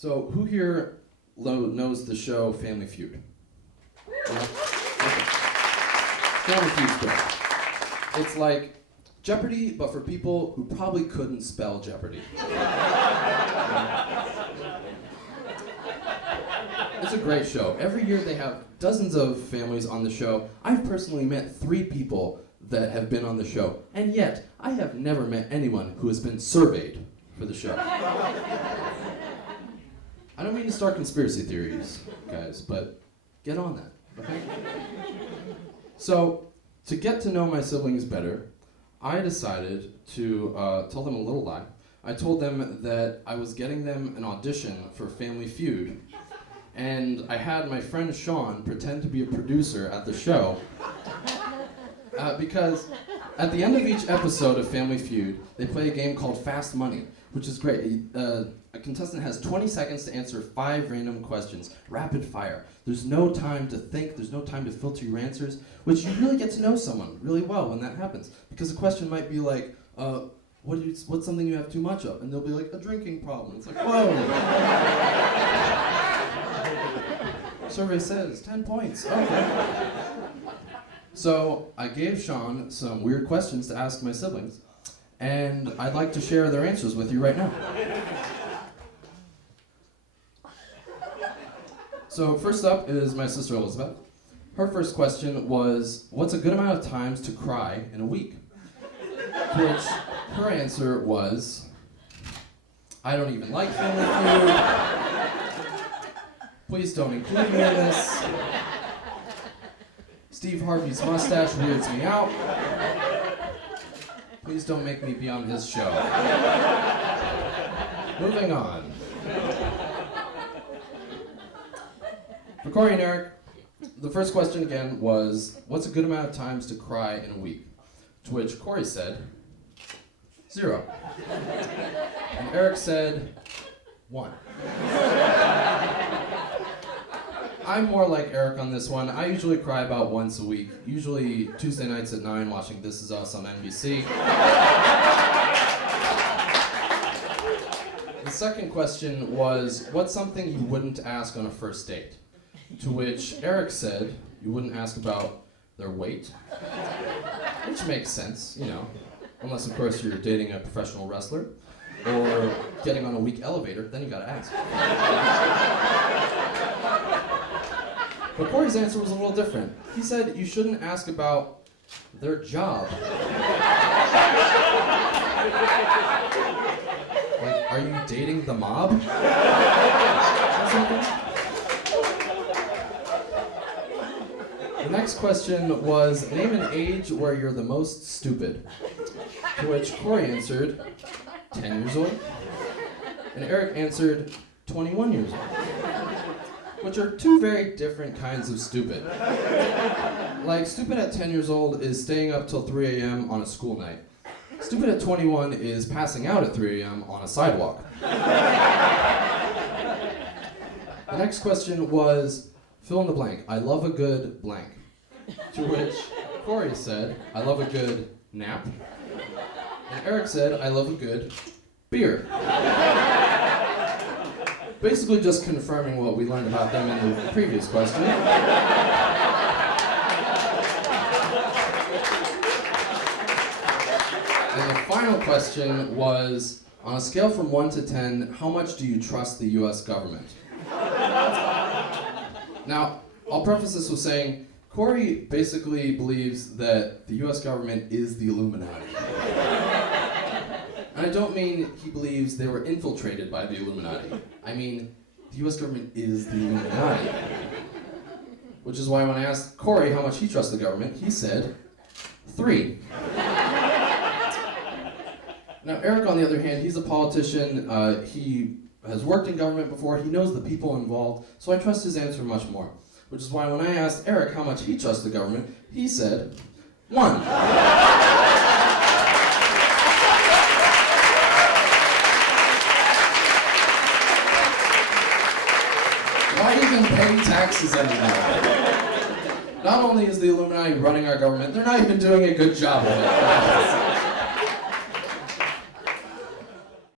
So, who here knows the show Family Feud? Yeah? Okay. Family Feud's great. It's like Jeopardy, but for people who probably couldn't spell Jeopardy. It's a great show. Every year they have dozens of families on the show. I've personally met 3 people that have been on the show, and yet I have never met anyone who has been surveyed for the show. I don't mean to start conspiracy theories, guys, but get on that, okay? So, to get to know my siblings better, I decided to tell them a little lie. I told them that I was getting them an audition for Family Feud, and I had my friend Sean pretend to be a producer at the show, because at the end of each episode of Family Feud, they play a game called Fast Money, which is great. A contestant has 20 seconds to answer 5 random questions, rapid fire. There's no time to think, there's no time to filter your answers, which you really get to know someone really well when that happens. Because a question might be like, what's something you have too much of? And they'll be like, a drinking problem. It's like, whoa. Survey says 10 points. Okay. So I gave Sean some weird questions to ask my siblings, and I'd like to share their answers with you right now. So first up is my sister Elizabeth. Her first question was, what's a good amount of times to cry in a week? To which her answer was, I don't even like Family Feud. Please don't include me in this. Steve Harvey's mustache weirds me out. Please don't make me be on his show. Moving on. For Corey and Eric, the first question again was, what's a good amount of times to cry in a week? To which Corey said, 0. And Eric said, 1. I'm more like Eric on this one. I usually cry about once a week, usually Tuesday nights at 9 watching This Is Us on NBC. The second question was, what's something you wouldn't ask on a first date? To which Eric said, you wouldn't ask about their weight, which makes sense, you know, unless of course you're dating a professional wrestler or getting on a weak elevator, then you gotta ask. But Corey's answer was a little different. He said you shouldn't ask about their job. Like, are you dating the mob? Or something? The next question was, name an age where you're the most stupid. To which Corey answered, 10 years old. And Eric answered, 21 years old. Which are 2 very different kinds of stupid. Like, stupid at 10 years old is staying up till 3 a.m. on a school night. Stupid at 21 is passing out at 3 a.m. on a sidewalk. The next question was, fill in the blank. I love a good blank. To which Corey said, I love a good nap. And Eric said, I love a good beer. Basically just confirming what we learned about them in the previous question. And the final question was, on a scale from 1 to 10, how much do you trust the US government? Now, I'll preface this with saying, Corey basically believes that the US government is the Illuminati. And I don't mean he believes they were infiltrated by the Illuminati. I mean, the US government is the Illuminati. Which is why when I asked Corey how much he trusts the government, he said, 3. Now, Eric, on the other hand, he's a politician. He has worked in government before. He knows the people involved, so I trust his answer much more. Which is why when I asked Eric how much he trusts the government, he said, 1. Why even pay taxes anymore? Not only is the Illuminati running our government, they're not even doing a good job of it.